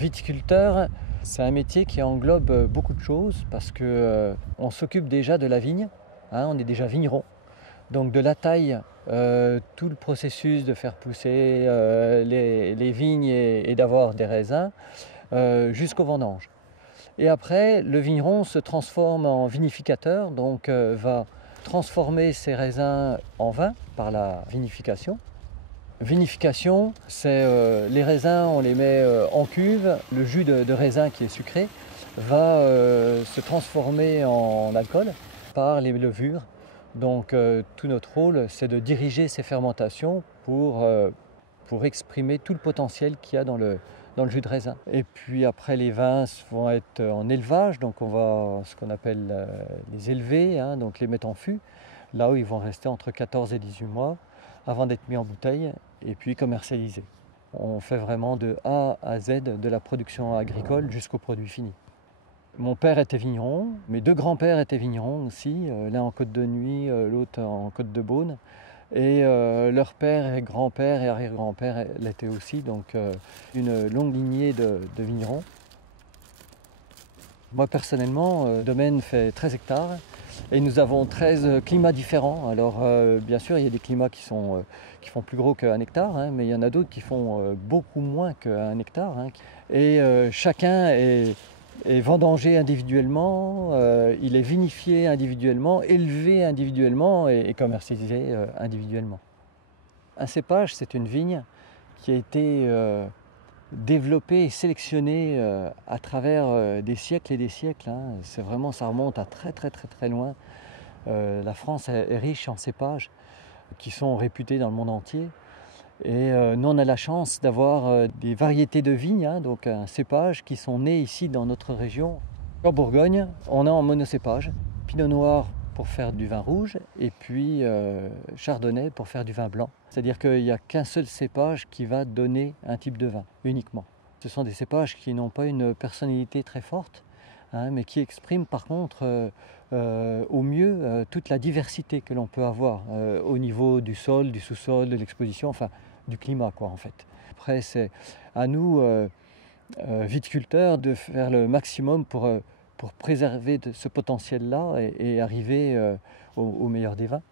Viticulteur, c'est un métier qui englobe beaucoup de choses parce que on s'occupe déjà de la vigne, hein, on est déjà vigneron. Donc de la taille, tout le processus de faire pousser les vignes et d'avoir des raisins, jusqu'au vendange. Et après, le vigneron se transforme en vinificateur, donc va transformer ses raisins en vin par la vinification. Vinification, c'est les raisins, on les met en cuve, le jus de raisin qui est sucré va se transformer en alcool par les levures. Donc tout notre rôle, c'est de diriger ces fermentations pour exprimer tout le potentiel qu'il y a dans le jus de raisin. Et puis après, les vins vont être en élevage, donc on va ce qu'on appelle les élever, hein, donc les mettre en fût, là où ils vont rester entre 14 et 18 mois avant d'être mis en bouteille et puis commercialisés. On fait vraiment de A à Z de la production agricole jusqu'au produit fini. Mon père était vigneron, mes deux grands-pères étaient vignerons aussi, l'un en Côte de Nuit, l'autre en Côte de Beaune. Et leur père et grand-père et arrière-grand-père l'étaient aussi, donc une longue lignée de vignerons. Moi personnellement, le domaine fait 13 hectares et nous avons 13 climats différents. Alors bien sûr, il y a des climats qui font plus gros qu'un hectare, hein, mais il y en a d'autres qui font beaucoup moins qu'un hectare. Hein. Et chacun est vendangé individuellement, il est vinifié individuellement, élevé individuellement et commercialisé individuellement. Un cépage, c'est une vigne qui a été développée et sélectionnée à travers des siècles et des siècles. Hein. C'est vraiment, ça remonte à très loin. La France est riche en cépages qui sont réputés dans le monde entier. Et nous, on a la chance d'avoir des variétés de vignes, hein, donc un cépage qui sont nés ici dans notre région. En Bourgogne, on a en monocépage, Pinot Noir pour faire du vin rouge et puis Chardonnay pour faire du vin blanc. C'est-à-dire qu'il n'y a qu'un seul cépage qui va donner un type de vin, uniquement. Ce sont des cépages qui n'ont pas une personnalité très forte, hein, mais qui expriment par contre au mieux toute la diversité que l'on peut avoir au niveau du sol, du sous-sol, de l'exposition, enfin du climat quoi en fait. Après c'est à nous viticulteurs de faire le maximum pour préserver ce potentiel-là et arriver au meilleur des vins.